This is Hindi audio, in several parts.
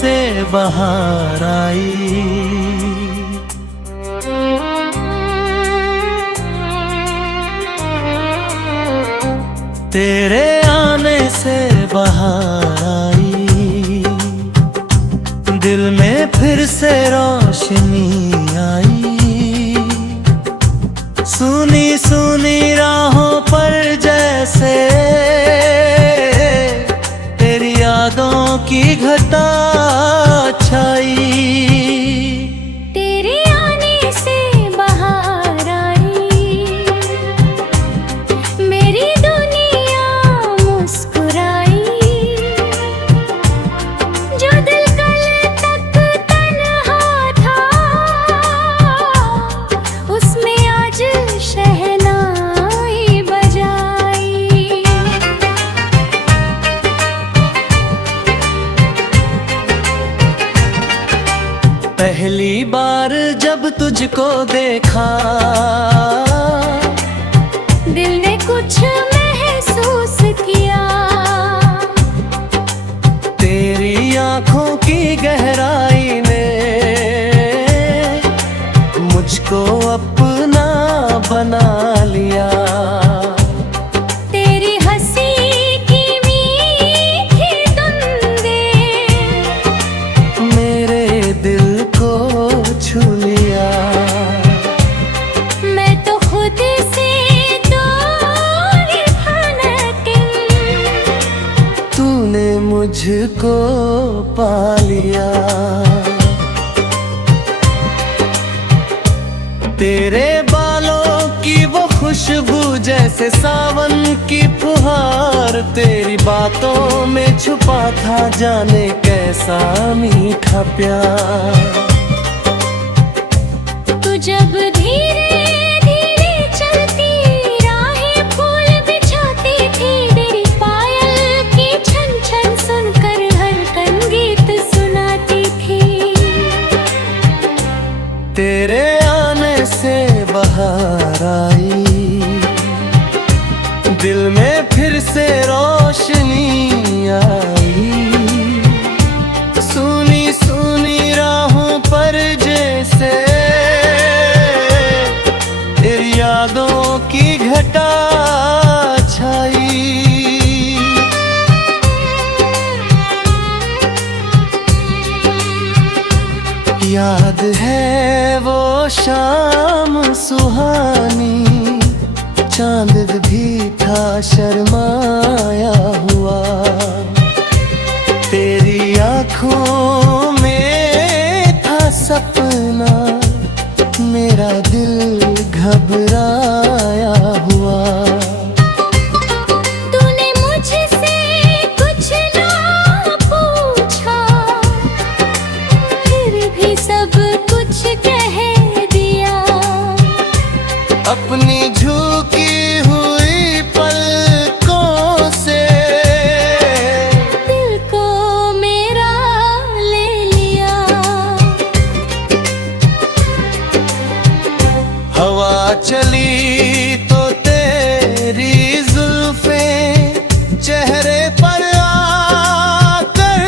से बाहर आई। तेरे आने से बाहर आई, दिल में फिर से रोशनी आई। सुनी सुनी राहों पर जैसे तेरी यादों की घटा छाई। तेरे आने से बाहर आई, मेरी दुनिया मुस्कुराई। जो दिल कल तक तन्हा था, उसमें आज शहनाई बजाई। पहली बार जब तुझको देखा, दिल ने कुछ महसूस किया। तेरी आंखों की गहराई ने मुझको अपना बना लिया। तेरी हंसी की मीठी धुंदे मेरे दिल को छू लिया। मैं तो खुद से दूर था, लेकिन तूने मुझको पा लिया। तेरे बालों की वो खुशबू जैसे सावन की फुहार, तेरी बातों में छुपा था जाने कैसा मीठा प्यार। तू जब धीरे धीरे चलती, राहें फूल बिछाती थी। तेरी पायल की छन छन सुनकर हर तन गीत सुनाती थी। तेरे आने से बाहर आई, दिल में फिर से रोशनी आई। सुनी सुनी राहों पर जैसे तेरी यादों की घटा छाई। याद है वो शाम सुहानी, चांद भी था शर्माया हुआ। तेरी आँखों में था सपना, मेरा दिल घबराया हुआ। तूने मुझसे कुछ ना पूछा, फिर भी सब कुछ कह दिया। अपनी झुकी हुई पलकों से दिल को मेरा ले लिया। हवा चली तो तेरी जुल्फें चेहरे पर आकर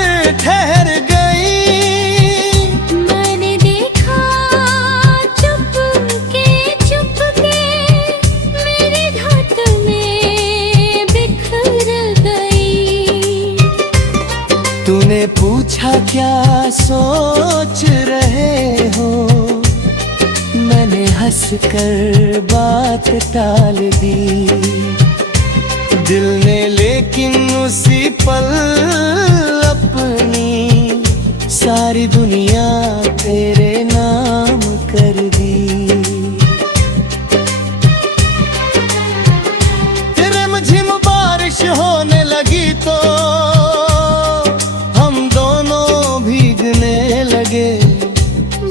ठहर गई। मैंने देखा चुप के मेरे हाथ में बिखर गई। तूने पूछा क्या सोच रहे हो, मैंने हंसकर बात टाल दी। दिल ने लेकिन उसी पल अपनी सारी दुनिया तेरे नाम कर दी। तेरे मुझिम बारिश होने लगी तो हम दोनों भीगने लगे।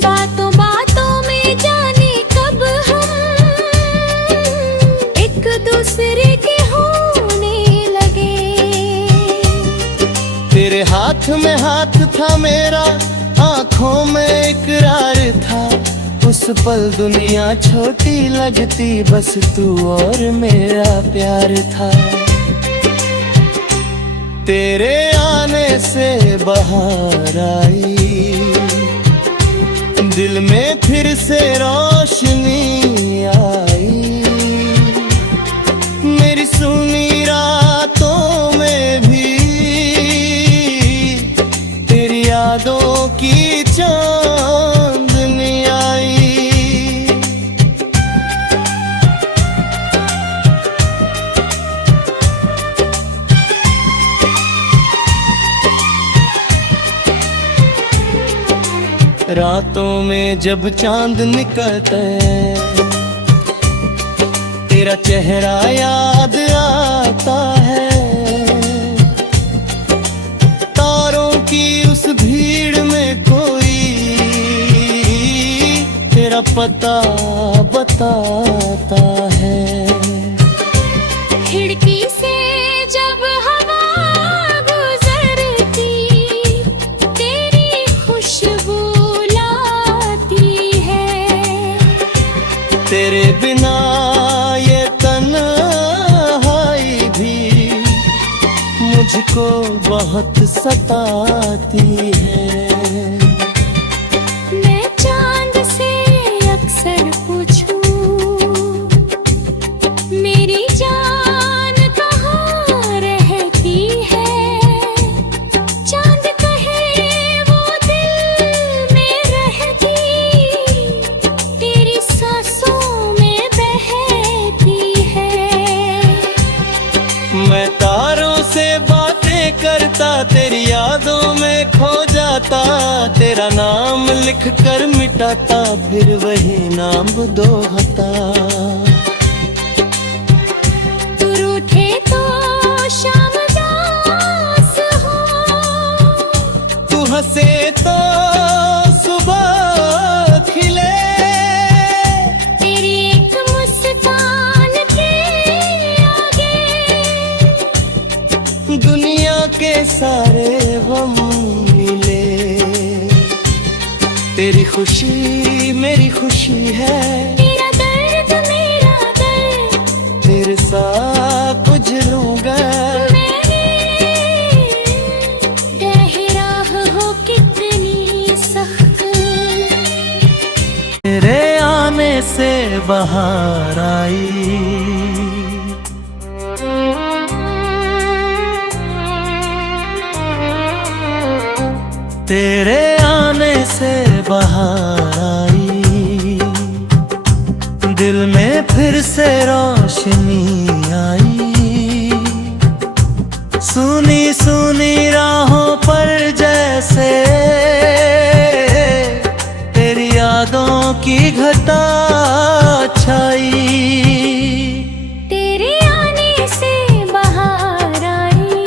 बातों बातों में जाने कब हम एक दूसरे के होने लगे। तेरे हाथ में हाथ था मेरा, आंखों में इकरार था। उस पल दुनिया छोटी लगती, बस तू और मेरा प्यार था। तेरे आने से बहार आई, दिल में फिर से रोशनी आई। मेरी सुनी रातों में भी तेरी यादों की चांदनी आई। रातों में जब चांद निकलता है, तेरा चेहरा याद आता है। तारों की उस भीड़ में कोई तेरा पता बताता है। खिड़की से जब हवा गुजरती, तेरी खुशबू तेरे बिना ये तन्हाई भी मुझको बहुत सताती है। मैं चांद से अक्सर पूछूं, मेरी जान कहाँ रहती है। चांद कहे वो दिल में रहती, तेरी सांसों मैं तारों से बातें करता, तेरी यादों में खो जाता। तेरा नाम लिख कर मिटाता, फिर वही नाम दोहता। तू रूठे तो शाम उदास हो, तू हंसे तो सुबह खिले। तेरी एक मुस्कान के दुनिया के सारे गम मिले। तेरी खुशी मेरी खुशी है, तेरा दर्द मेरा दर्द, तेरे साथ गुजरूंगा मैंने। गहराह हो कितनी सख्त, तेरे आने से बहार आई। तेरे आने से बहार आई, दिल में फिर से रोशनी आई। सुनी सुनी राहों पर जैसे तेरी यादों की घटा छाई। तेरे आने से बहार आई,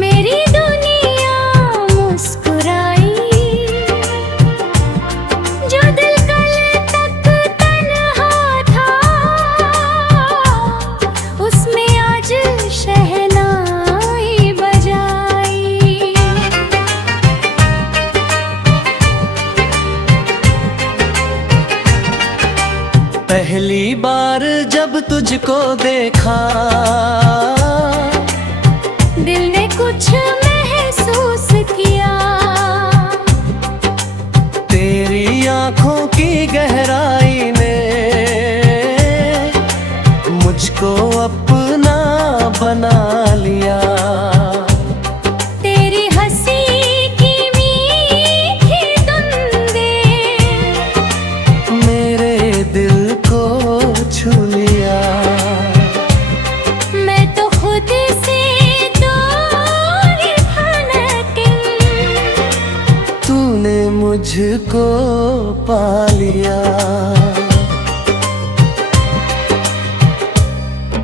मेरी दुनिया मुस्कुराई। जो दिल कल तक तन्हा था, उसमें आज शहनाई बजाई। पहली बार जब तुझको देखा, दिल ने कुछ महसूस किया। तेरी आंखों की गहराई ने मुझको अपना बना लिया। तेरी हंसी की मीठी धुंदें मेरे दिल को छू लिया। मैं तो खुद से दूर भटकी, तूने मुझको पा लिया।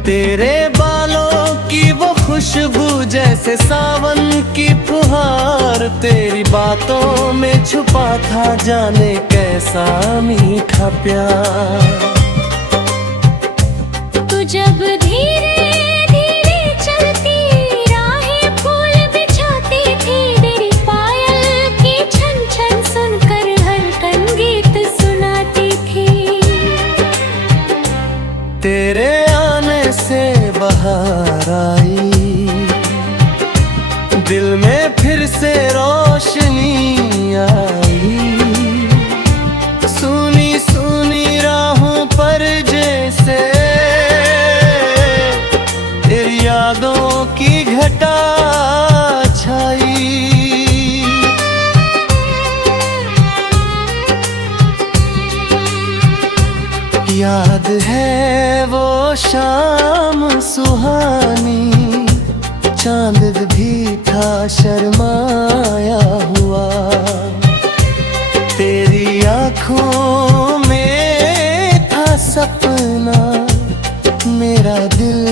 तेरे बालों की वो खुशबू जैसे सावन की फुहार, तेरी बातों में छुपा था जाने कैसा मीठा प्यार। तू जब धीरे धीरे चलती, राहें फूल बिछाती थी। तेरी पायल की छन छन सुनकर हर कन गीत सुनाती थी। तेरे आने से बहार आई, दिल में फिर से रोशनी आई। सुनी सुनी राहों पर जैसे तेरी यादों की घटा छाई। याद है वो शाम सुहानी, चांद भी था शर्माया हुआ। तेरी आँखों में था सपना, मेरा दिल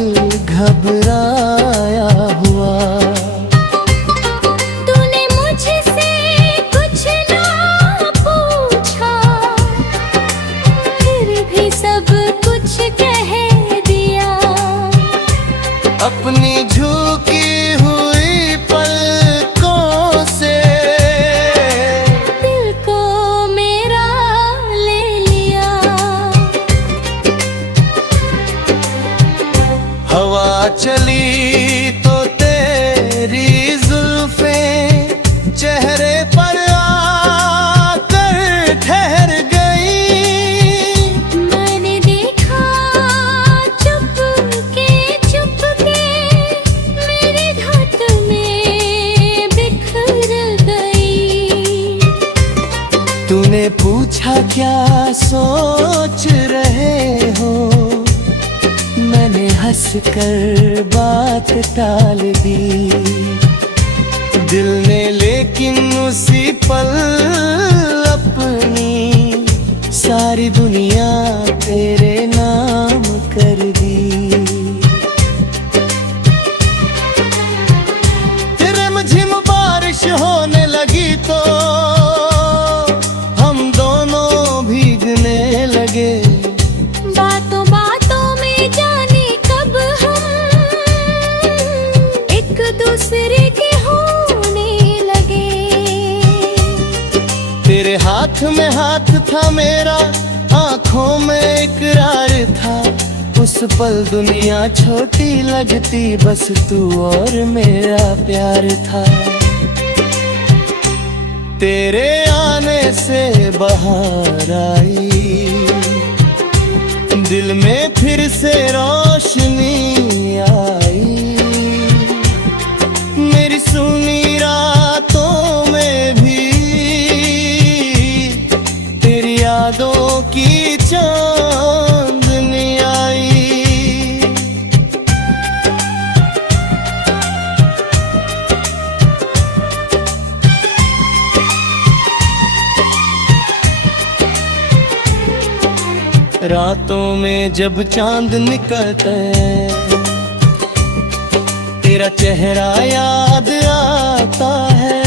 घबराया हुआ। तूने मुझसे कुछ ना पूछा, फिर भी सब कुछ कह दिया। अपनी झुकी हुई पलकों से दिल को मेरा ले लिया। हवा चली तो तेरी जुल्फें चेहरे पर आकर ठहर गई। मैंने देखा चुपके मेरे हाथ में बिखर गई। तूने पूछा क्या सोच रहे हो, मैंने हंसकर बात टाल दी। दिल ने लेकिन उसी पल अपनी सारी दुनिया तेरे नाम कर दी। तेरे मझिम बारिश होने लगी तो हम दोनों भीगने लगे। बातों बातों में जाने कब हम एक दूसरे के होने लगे। तेरे हाथ में हाथ था मेरा, आंखों में इकरार था। उस पल दुनिया छोटी लगती, बस तू और मेरा प्यार था। तेरे आने से बहार आई, दिल में फिर से रोशनी आई। मेरी सुनी रातों में भी तेरी यादों की चांदनी आई। रातों में जब चांद निकलता है, तेरा चेहरा याद आता है।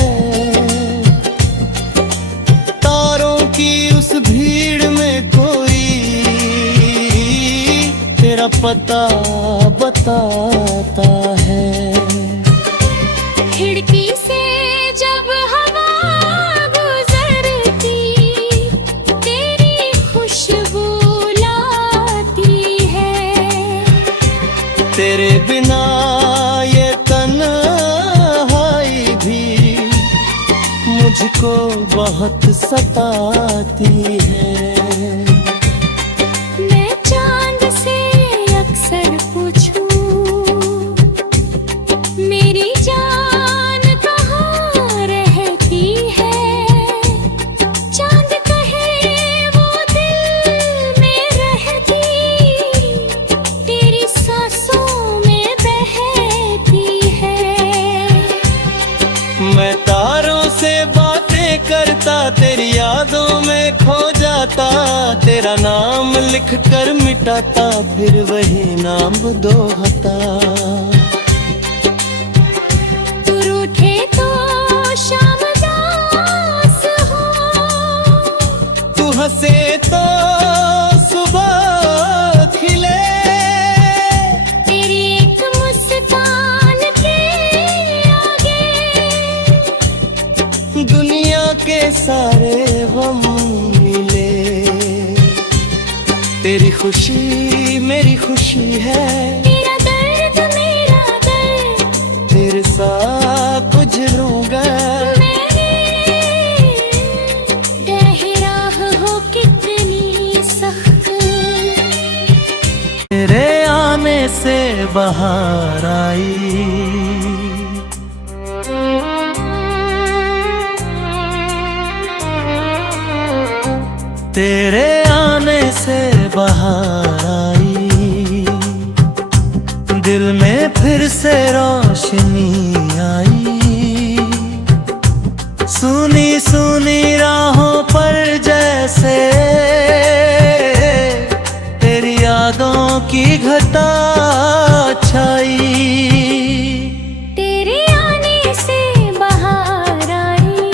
तारों की उस भीड़ में कोई तेरा पता बताता है। खिड़की से जब हवा गुजरती, तेरी खुशबू लाती है। तेरे बिना ये तन्हाई भी मुझको बहुत सताती है। मैं चांद से अक्सर पूछूं, मेरी जान कहाँ रहती है। चांद कहे वो दिल में रहती, तेरी सांसों में बहती है। मैं तारों से बातें करता, तेरी यादों में खो जाता। तेरा नाम लिख कर मिटाता, फिर वही नाम दोहता। तू रूठे तो शाम दास हो, तू हंसे तो सुबह खिले। तेरी एक मुस्कान के आगे दुनिया के सारे गम मिले। तेरी खुशी मेरी खुशी है, तेरा दर्द मेरा दर्द। तेरे साथ कुछ तेरे आने से बहार आई, दिल में फिर से रोशनी आई। सुनी सुनी राहों पर जैसे तेरी यादों की घटा छाई। तेरे आने से बहार आई,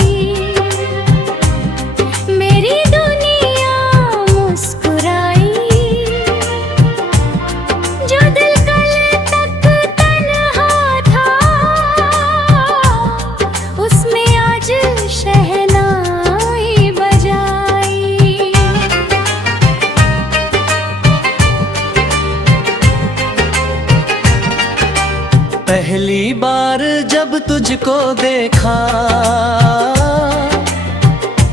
मेरी दुनिया मुस्कुराई। जो दिल कल तक तन्हा था, उसमें आज शहनाई बजाई। पहली बार जब तुझको देखा,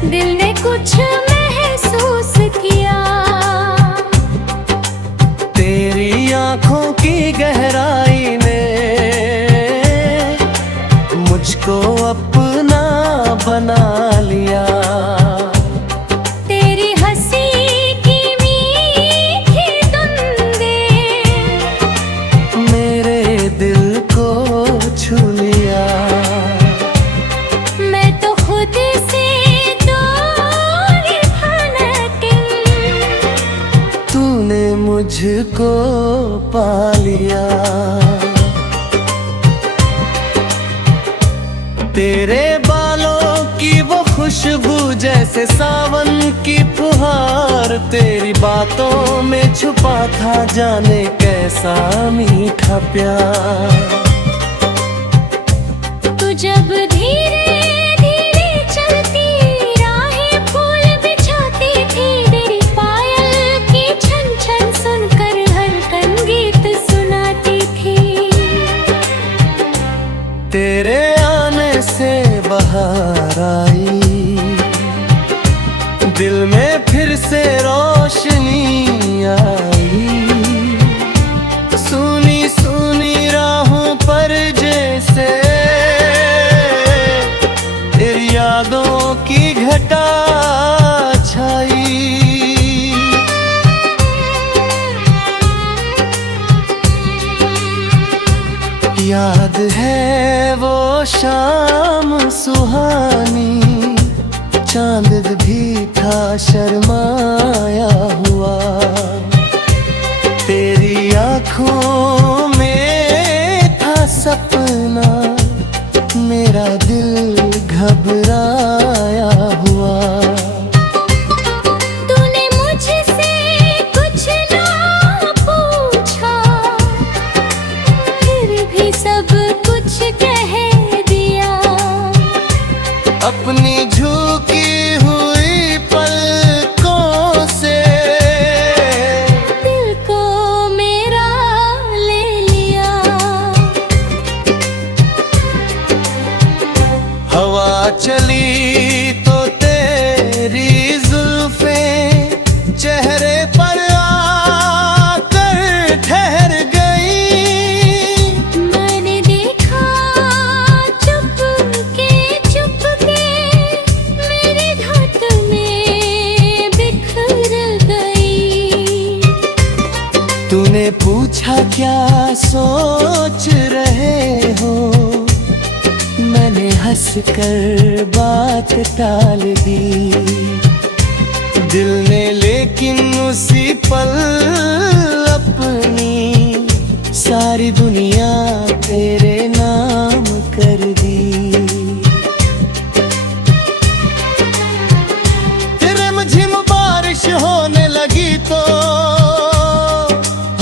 दिल ने कुछ महसूस किया। तेरी आंखों की गहराई ने मुझको अपना बना लिया। तेरी हंसी की मीठी धुंदे मेरे दिल को छू लिया। मैं तो खुद से दूर था, लेकिन तूने मुझको पा लिया। तेरे बालों की वो खुशबू जैसे सावन की फुहार, तेरी बातों में छुपा था जाने कैसा मीठा प्यार। तू जब धीरे धीरे चलती, राहें फूल बिछाती थी। तेरी पायल की छन छन सुनकर हर तन गीत सुनाती थी। तेरे आने से बहार आई, दिल में फिर से रोशनी आई। सुनी सुनी राहों पर जैसे तेरी यादों की घटा छाई। याद है वो शाम सुहानी, चांद भी था शर्माया हुआ। तेरी आँखों में था सपना, मेरा दिल घबराया हुआ। तूने मुझसे कुछ ना पूछा, फिर भी सब कुछ कह दिया। अपनी झुकी हुई पलकों से दिल को मेरा ले लिया। हवा चली तो तेरी जुल्फें चेहरे पर आकर ठहर गई। मैंने देखा चुप के मेरे हाथ में बिखर गई। तूने पूछा क्या सोच रहे हो, मैंने हंस कर बात टाल दी। दिल ने लेकिन उसी पल अपनी सारी दुनिया तेरे नाम कर दी। तेरे मुझिम बारिश होने लगी तो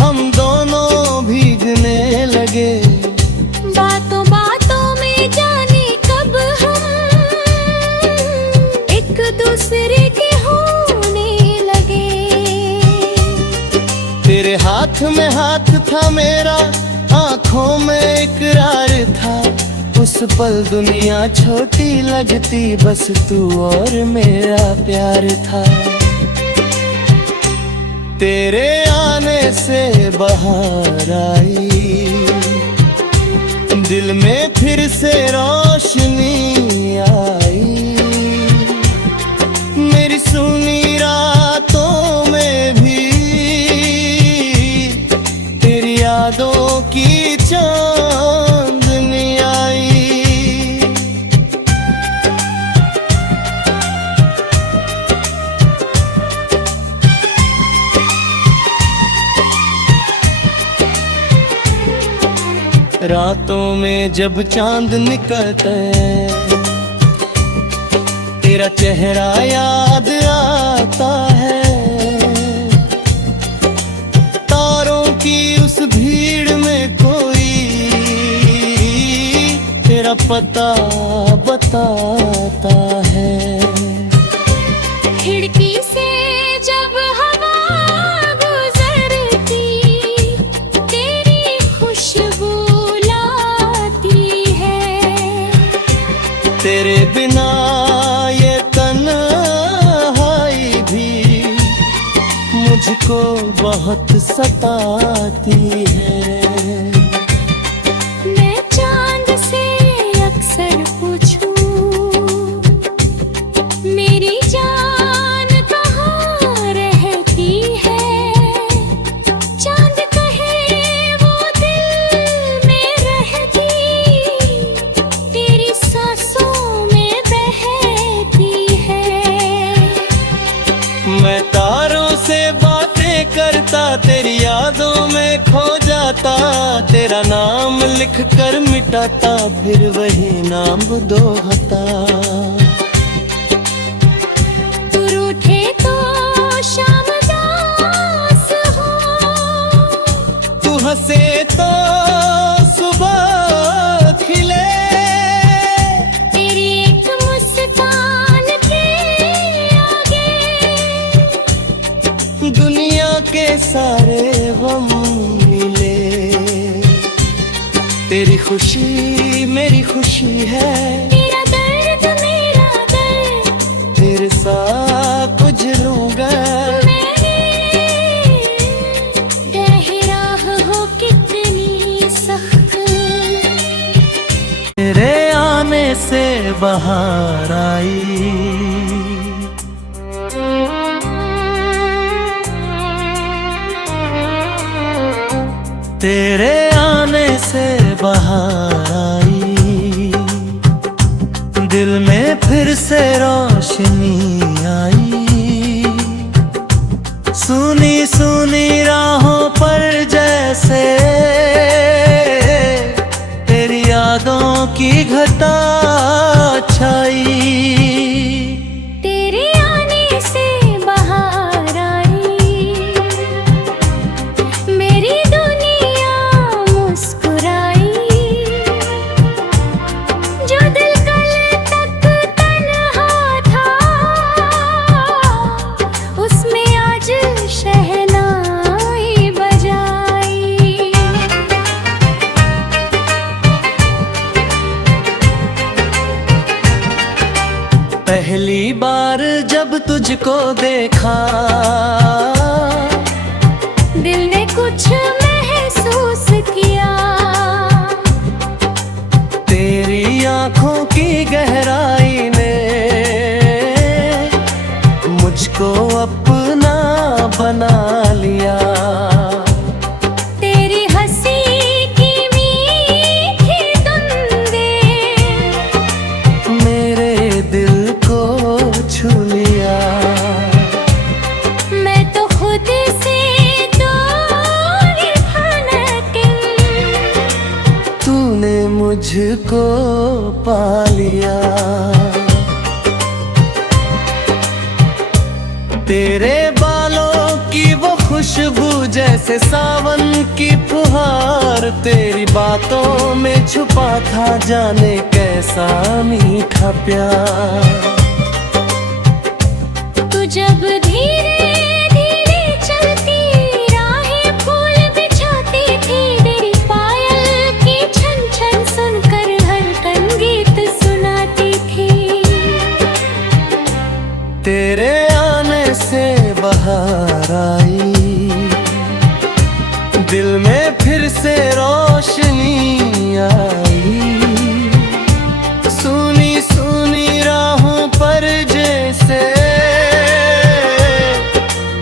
हम दोनों भीगने लगे। बातों बातों में जाने कब हम एक दूसरे के होने लगे। तेरे हाथ में हाथ था मेरा, आंखों में इकरार था। उस पल दुनिया छोटी लगती, बस तू और मेरा प्यार था। तेरे आने से बहार आई, दिल में फिर से रोशनी आई। मेरी सुनी रात रातों में जब चांद निकलता है, तेरा चेहरा याद आता है। तारों की उस भीड़ में कोई तेरा पता बताता है। खिड़की से जब हवा गुजरती तेरी खुशबू लाती है। तेरे बिना ये तन्हाई भी मुझको बहुत सताती है। मैं चांद से अक्सर पूछूं मेरी जान कहाँ रहती है। चांद कहे वो दिल में रहती, तेरी सांसों में बहती है। मैं तारों से बातें करता, तेरी यादों में खो जाता। तेरा नाम लिख कर मिटाता, फिर वही नाम दोहता। तू रूठे तो शाम दास हो, तू हंसे तो सुबह खिले। तेरी एक मुस्कान के आगे दुनिया के सारे गम मिले। तेरी खुशी मेरी खुशी है, तेरा दर्द मेरा दर्द। तेरे साथ गुजरूंगा मैंने गहराह हो कितनी सख्त। तेरे आने से बाहर आई। तेरे आने से बाहर आई, दिल में फिर से रोशनी आई। सुनी सुनी राहों पर जैसे तेरी यादों की घटा छाई। तेरे आने से बाहर आई, मेरी दुनिया मुस्कुराई। जो दिल कल तक तन्हा था, उसमें आज शहनाई बजाई। पहली बार जब तुझको देखा, दिल ने कुछ महसूस किया। तेरी आंखों की गहराई ने मुझको अपना बना लिया। तेरी हंसी की मीठी धुंदें मेरे दिल को छू लिया। मैं तो खुद से दूर था, लेकिन तूने मुझको पा लिया। तेरे बालों की वो खुशबू जैसे सावन की फुहार, तेरी बातों में छुपा था जाने कैसा मीठा प्यार। तू जब धीरे धीरे चलती, राहें फूल बिछाती थी। तेरी पायल की छन छन सुनकर हर तन गीत सुनाती थी। तेरे आने से बाहर आई, दिल में फिर से रोशनी आई। सुनी सुनी राहों पर जैसे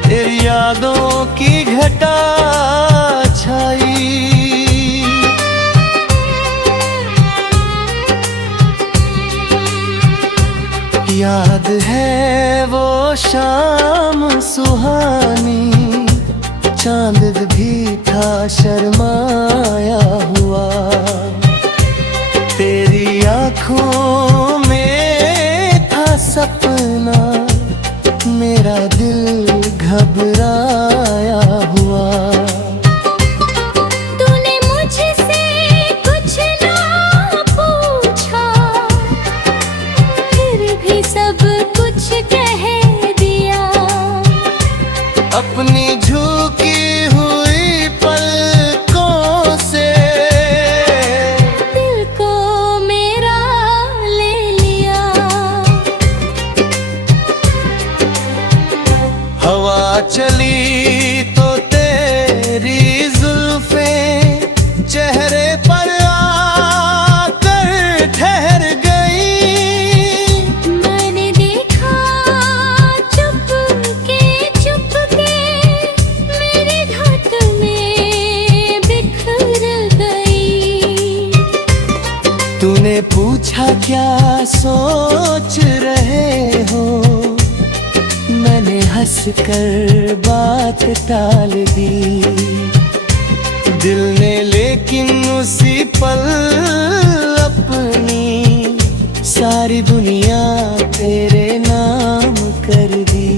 तेरी यादों की घटा छाई। याद है वो शाम सुहानी, चांद भी था शर्माया हुआ। तेरी आंखों में था सपना, मेरा दिल घबराया हुआ। तूने मुझसे कुछ ना पूछा, फिर भी सब कुछ कह दिया। अपनी झुकी हुई पलकों से दिल को मेरा ले लिया। हवा चली तो तेरी जुल्फें चेहरे पर आकर ठहर गई। मैंने देखा चुपके मेरे हाथ में बिखर गई। तूने पूछा क्या सोच रहे हो, मैंने हंसकर बात टाल दी। दिल ने लेकिन उसी पल अपनी सारी दुनिया तेरे नाम कर दी।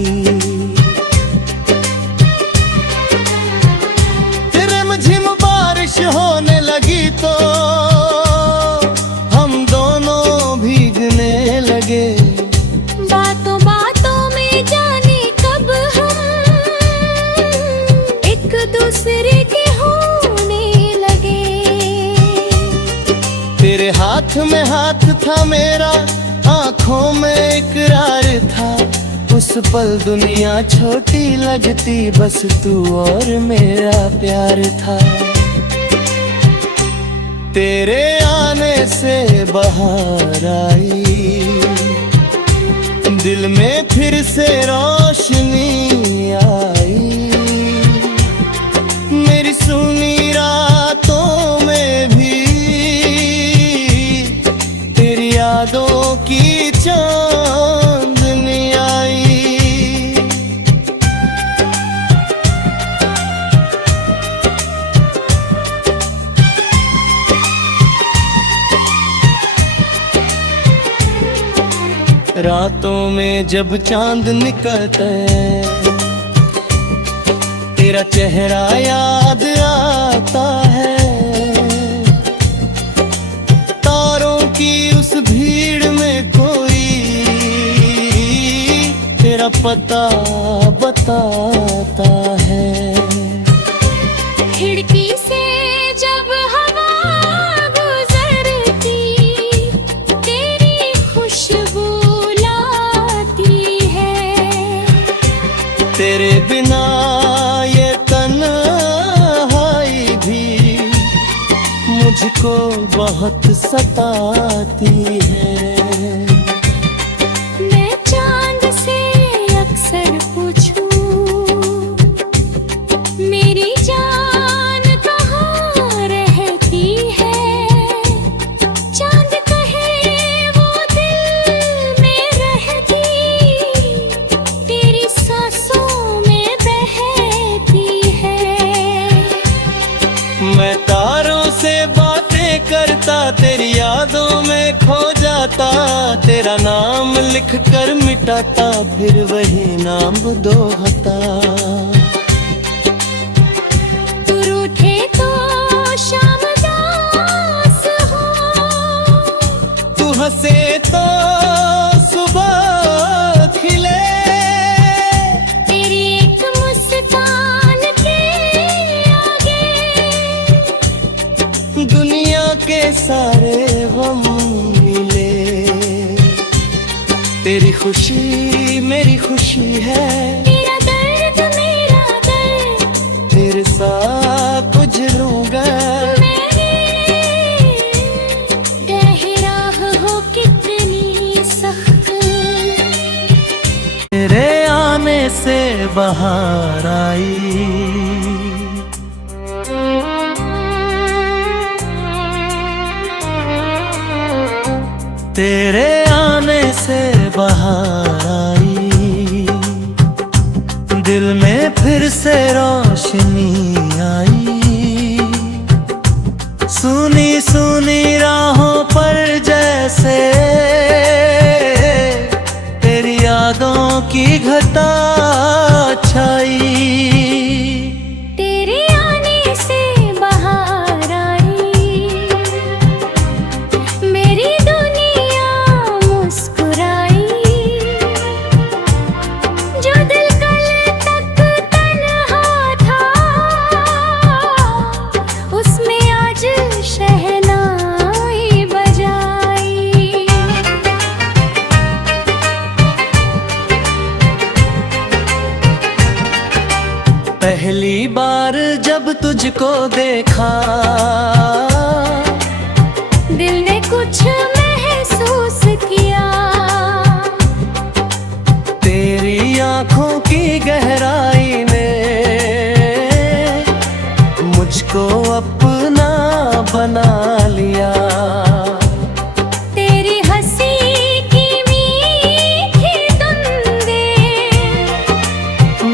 रिमझिम बारिश होने लगी तो हम दोनों भीगने लगे। बातों बातों में जाने कब हम एक दूसरे के होने लगे। तेरे हाथ में हाथ था मेरा, आंखों में इकरार था। उस पल दुनिया छोटी लगती, बस तू और मेरा प्यार था। तेरे आने से बहार आई, दिल में फिर से रोशनी आई। मेरी सुनी रातों में भी तेरी यादों की चांदनी आई। रातों में जब चांद निकलता है, तेरा चेहरा याद आता है। तारों की उस भीड़ में कोई तेरा पता बताता है। खिड़की से जब हवा गुजरती, तेरी खुशबू लाती है। तेरे बिना ये तन्हाई भी मुझको बहुत सताती है। मैं चांद से अक्सर पूछूं, मेरी जान कहाँ रहती है। चांद कहे वो दिल में रहती, तेरी सांसों में बहती है। मैं तारों से बातें करता, तेरी यादों में खो जाता। तेरा नाम लिख कर मिटाता, फिर वही नाम दोहता। तू रूठे तो शाम दास हो, तू हंसे तो सुबह खिले। तेरी एक मुस्कान के आगे दुनिया के सारे गम मिले। तेरी खुशी मेरी खुशी है, तेरा दर्द मेरा दर्द। तेरे साथ गुजरूंगा गहराह हो कितनी सख्त। तेरे आने से बहार आई। तेरे आने से बहार आई, दिल में फिर से रोशनी आई, सुनी सुनी राहों पर जैसे तेरी यादों की घटा छाई। तेरे आने से बाहर आई, मेरी दुनिया मुस्कुराई। जो दिल कल तक तन्हा था, उसमें आज शहनाई बजाई। पहली बार जब तुझको देखा, दिल ने कुछ महसूस किया। तेरी आंखों की गहराई में मुझको अपना बना लिया। तेरी हंसी की मीठी धुंदे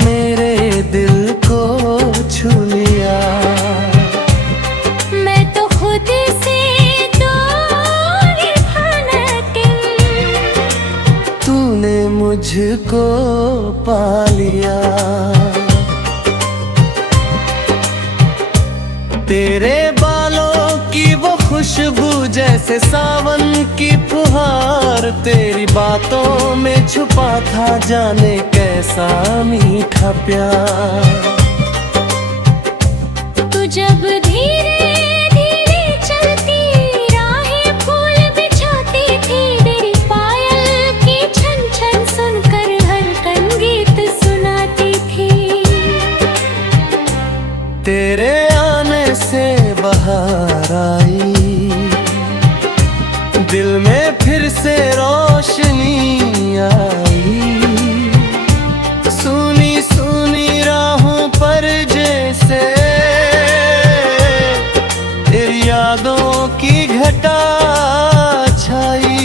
मेरे दिल को छू लिया। मैं तो खुद से दूर भटकी, तूने मुझको पा लिया। तेरे बालों की वो खुशबू जैसे सावन की फुहार, तेरी बातों में छुपा था जाने कैसा मीठा प्यार। तू जब धीरे धीरे चलती, राहें फूल बिछाती थी। तेरी पायल की छन छन सुनकर हर तन गीत सुनाती थी। तेरे आने से बाहर आई, दिल में फिर से रोशनी आई। सुनी सुनी राहों पर जैसे तेरी यादों की घटा छाई।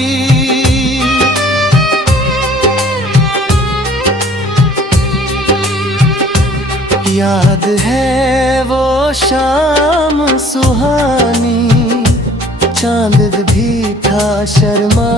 याद है वो शाम सुहानी, चांद भी था शर्मा